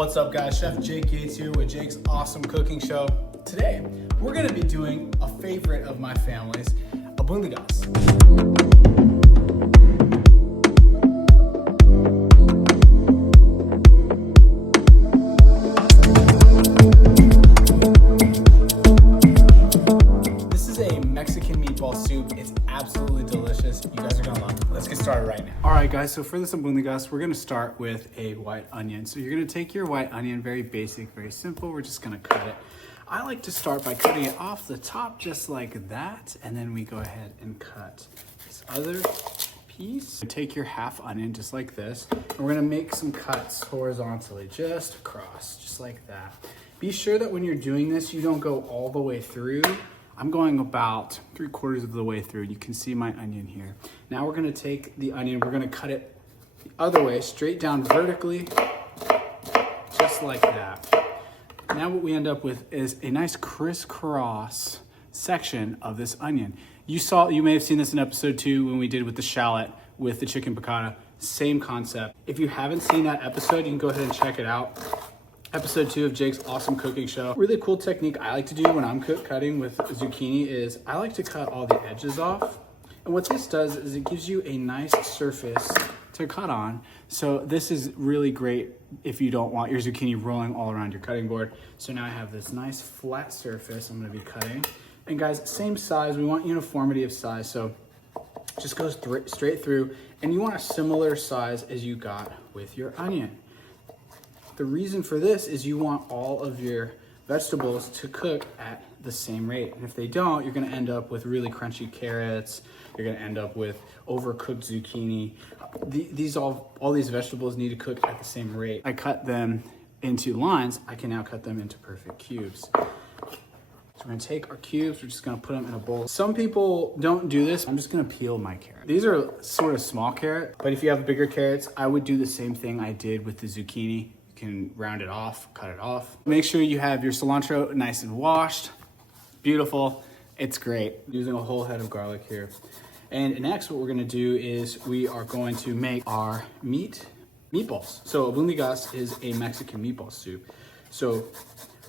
What's up guys, Chef Jake Yates here with Jake's Awesome Cooking Show. Today, we're gonna be doing a favorite of my family's, Albondigas. This is a Mexican meatball soup. It's absolutely delicious. You guys are gonna love it. Let's get started right now. All right guys, so for this Albondigas, we're gonna start with a white onion. So you're gonna take your white onion, very basic, very simple. We're just gonna cut it. I like to start by cutting it off the top just like that, and then we go ahead and cut this other piece. Take your half onion just like this, and we're gonna make some cuts horizontally, just across, just like that. Be sure that when you're doing this, you don't go all the way through. I'm going about 3/4 of the way through. You can see my onion here. Now we're gonna take the onion, we're gonna cut it the other way, straight down vertically, just like that. Now what we end up with is a nice crisscross section of this onion. You may have seen this in episode 2 when we did with the shallot with the chicken piccata. Same concept. If you haven't seen that episode, you can go ahead and check it out. Episode 2 of Jake's Awesome Cooking Show. Really cool technique I like to do when I'm cutting with zucchini is I like to cut all the edges off. And what this does is it gives you a nice surface to cut on. So this is really great if you don't want your zucchini rolling all around your cutting board. So now I have this nice flat surface I'm gonna be cutting. And guys, same size, we want uniformity of size. So just go straight through, and you want a similar size as you got with your onion. The reason for this is you want all of your vegetables to cook at the same rate. And if they don't, you're gonna end up with really crunchy carrots. You're gonna end up with overcooked zucchini. All these vegetables need to cook at the same rate. I cut them into lines. I can now cut them into perfect cubes. So we're gonna take our cubes, we're just gonna put them in a bowl. Some people don't do this. I'm just gonna peel my carrot. These are sort of small carrot, but if you have bigger carrots, I would do the same thing I did with the zucchini. You can round it off, cut it off. Make sure you have your cilantro nice and washed. Beautiful, it's great. Using a whole head of garlic here. And next, what we're gonna do is we are going to make our meatballs. So Albondigas is a Mexican meatball soup. So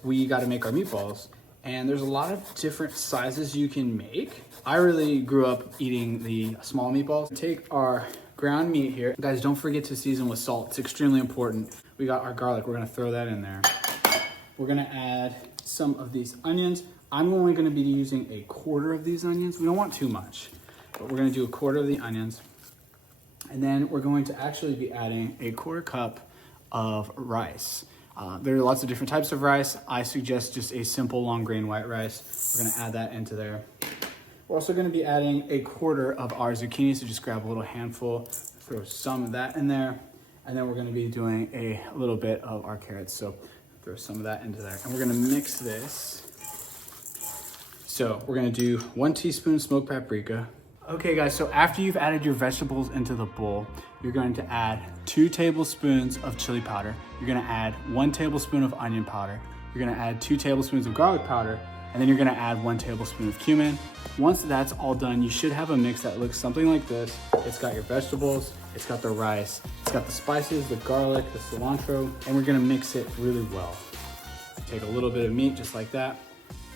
we gotta make our meatballs, and there's a lot of different sizes you can make. I really grew up eating the small meatballs. Take our ground meat here. Guys, don't forget to season with salt. It's extremely important. We got our garlic, we're gonna throw that in there. We're gonna add some of these onions. I'm only gonna be using 1/4 of these onions. We don't want too much, but we're gonna do 1/4 of the onions. And then we're going to actually be adding 1/4 cup of rice. There are lots of different types of rice. I suggest just a simple long grain white rice. We're gonna add that into there. We're also gonna be adding 1/4 of our zucchini, so just grab a little handful, throw some of that in there. And then we're gonna be doing a little bit of our carrots, so throw some of that into there. And we're gonna mix this. So we're gonna do 1 teaspoon smoked paprika. Okay guys, so after you've added your vegetables into the bowl, you're going to add 2 tablespoons of chili powder. You're gonna add 1 tablespoon of onion powder. You're gonna add 2 tablespoons of garlic powder, and then you're gonna add 1 tablespoon of cumin. Once that's all done, you should have a mix that looks something like this. It's got your vegetables, it's got the rice, it's got the spices, the garlic, the cilantro, and we're gonna mix it really well. Take a little bit of meat just like that,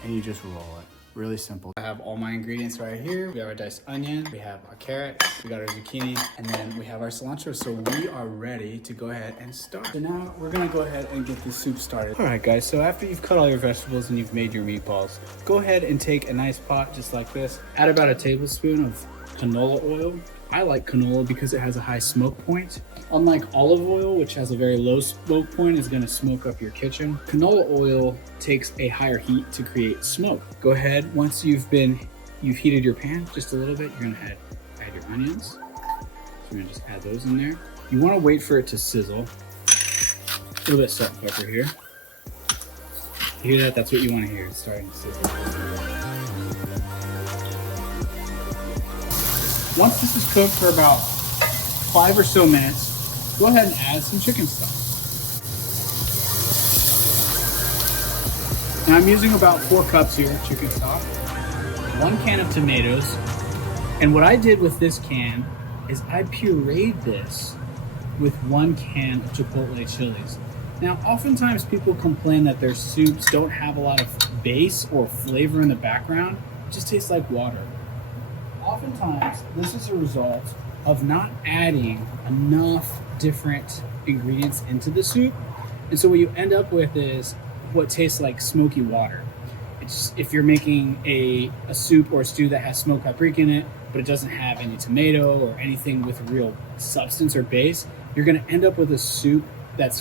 and you just roll it. Really simple. I have all my ingredients right here. We have our diced onion, we have our carrots, we got our zucchini, and then we have our cilantro. So we are ready to go ahead and start. So now we're gonna go ahead and get the soup started. All right guys, so after you've cut all your vegetables and you've made your meatballs, go ahead and take a nice pot just like this. Add about 1 tablespoon of canola oil. I like canola because it has a high smoke point. Unlike olive oil, which has a very low smoke point, is gonna smoke up your kitchen. Canola oil takes a higher heat to create smoke. Go ahead, once you've heated your pan just a little bit, you're gonna add your onions. So you're gonna just add those in there. You wanna wait for it to sizzle. A little bit of salt and pepper here. You hear that? That's what you wanna hear, it's starting to sizzle. Once this is cooked for about 5 or so minutes, go ahead and add some chicken stock. Now I'm using about 4 cups here of chicken stock, 1 can of tomatoes, and what I did with this can is I pureed this with 1 can of chipotle chilies. Now, oftentimes people complain that their soups don't have a lot of base or flavor in the background. It just tastes like water. Oftentimes, this is a result of not adding enough different ingredients into the soup. And so what you end up with is what tastes like smoky water. It's if you're making a soup or a stew that has smoked paprika in it, but it doesn't have any tomato or anything with real substance or base, you're gonna end up with a soup that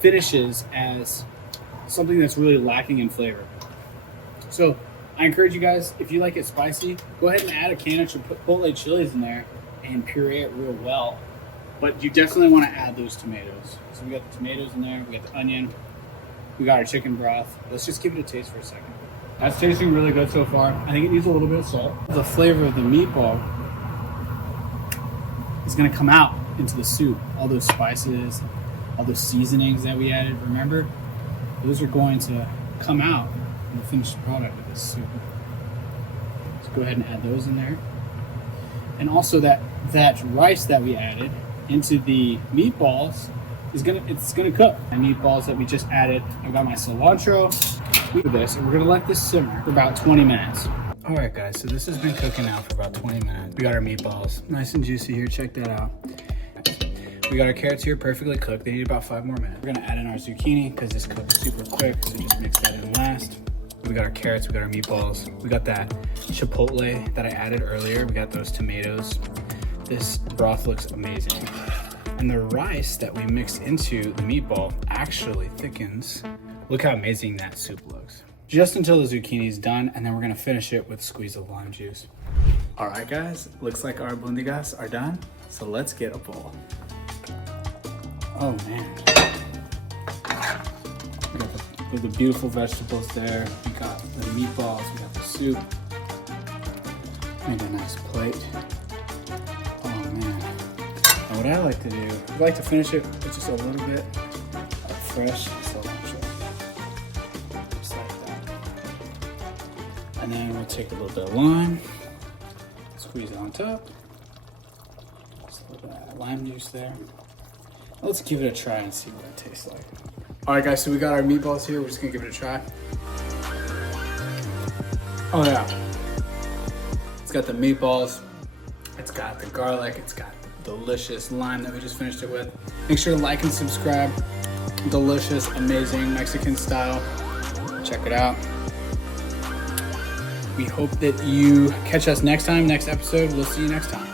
finishes as something that's really lacking in flavor. So I encourage you guys, if you like it spicy, go ahead and add a can of chipotle chilies in there and puree it real well. But you definitely want to add those tomatoes. So we got the tomatoes in there, we got the onion, we got our chicken broth. Let's just give it a taste for a second. That's tasting really good so far. I think it needs a little bit of salt. The flavor of the meatball is gonna come out into the soup. All those spices, all those seasonings that we added, remember? Those are going to come out in the finished product of this soup. Let's go ahead and add those in there. And also that rice that we added into the meatballs is gonna cook. The meatballs that we just added, I got my cilantro with this, and we're gonna let this simmer for about 20 minutes. All right, guys, so this has been cooking now for about 20 minutes. We got our meatballs, nice and juicy here, check that out. We got our carrots here perfectly cooked. They need about 5 more minutes. We're gonna add in our zucchini because this cooks super quick, so just mix that in last. We got our carrots, we got our meatballs. We got that chipotle that I added earlier. We got those tomatoes. This broth looks amazing. And the rice that we mixed into the meatball actually thickens. Look how amazing that soup looks. Just until the zucchini is done, and then we're gonna finish it with a squeeze of lime juice. All right, guys, looks like our albondigas are done. So let's get a bowl. Oh man. We got the beautiful vegetables there. We got the meatballs, we got the soup. Made a nice plate. Oh man. And what I like to do, I like to finish it with just a little bit of fresh cilantro. Just like that. And then we'll take a little bit of lime, squeeze it on top. Just a little bit of lime juice there. Let's give it a try and see what it tastes like. All right, guys, so we got our meatballs here. We're just gonna give it a try. Oh yeah. It's got the meatballs. It's got the garlic. It's got the delicious lime that we just finished it with. Make sure to like and subscribe. Delicious, amazing Mexican style. Check it out. We hope that you catch us next time, next episode. We'll see you next time.